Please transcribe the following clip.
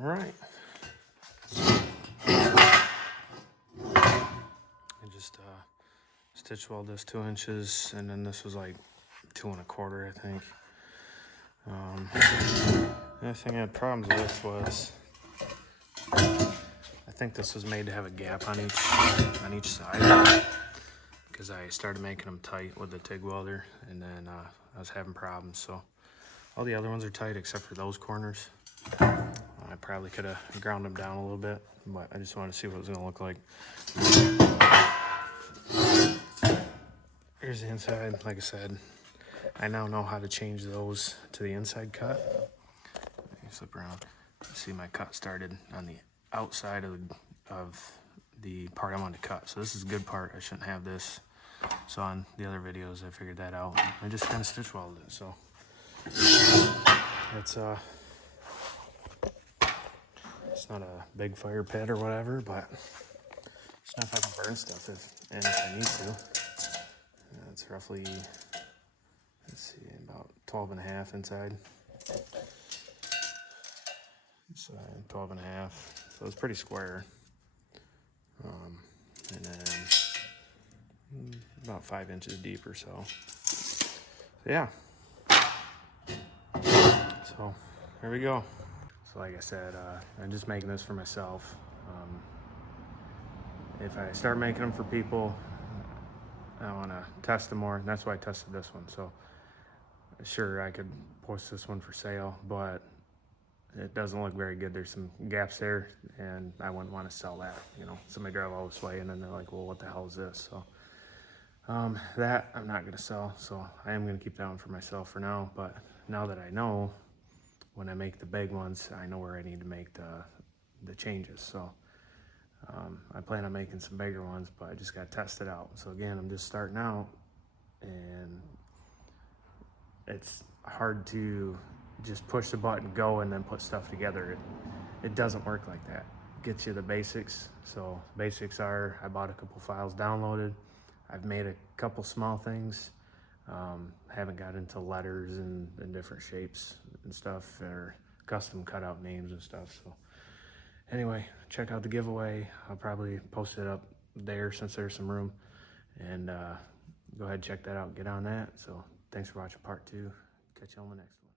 right. I just stitch weld this 2 inches, and then this was like 2 1/4, I think. The only thing I had problems with was I think this was made to have a gap on each side, because I started making them tight with the TIG welder, and then I was having problems. So all the other ones are tight except for those corners. I probably could have ground them down a little bit, but I just wanted to see what it was going to look like. Here's the inside. Like I said, I now know how to change those to the inside cut. Let me flip around. See, my cut started on the outside of the part I wanted to cut. So this is a good part. I shouldn't have this. So on the other videos, I figured that out. I just kind of stitch welded it. So it's not a big fire pit or whatever, but it's enough I can burn stuff if I need to. It's roughly, let's see, about 12 and a half inside. Inside 12 and a half. So it's pretty square. And then about 5 inches deep or so. So yeah. So here we go. So like I said, I'm just making this for myself. If I start making them for people, I want to test them more. And that's why I tested this one. So sure, I could post this one for sale, but it doesn't look very good. There's some gaps there, and I wouldn't want to sell that. You know, somebody drive all this way, and then they're like, well, what the hell is this? So that I'm not going to sell. So I am going to keep that one for myself for now. But now that I know, when I make the big ones, I know where I need to make the changes. So I plan on making some bigger ones, but I just got to test it out. So again, I'm just starting out, and it's hard to just push the button, go, and then put stuff together. It doesn't work like that. It gets you the basics. So basics are, I bought a couple files downloaded. I've made a couple small things. Haven't got into letters and different shapes and stuff, or custom cutout names and stuff. So anyway, check out the giveaway. I'll probably post it up there since there's some room, and go ahead and check that out, get on that. So thanks for watching part 2. Catch you on the next one.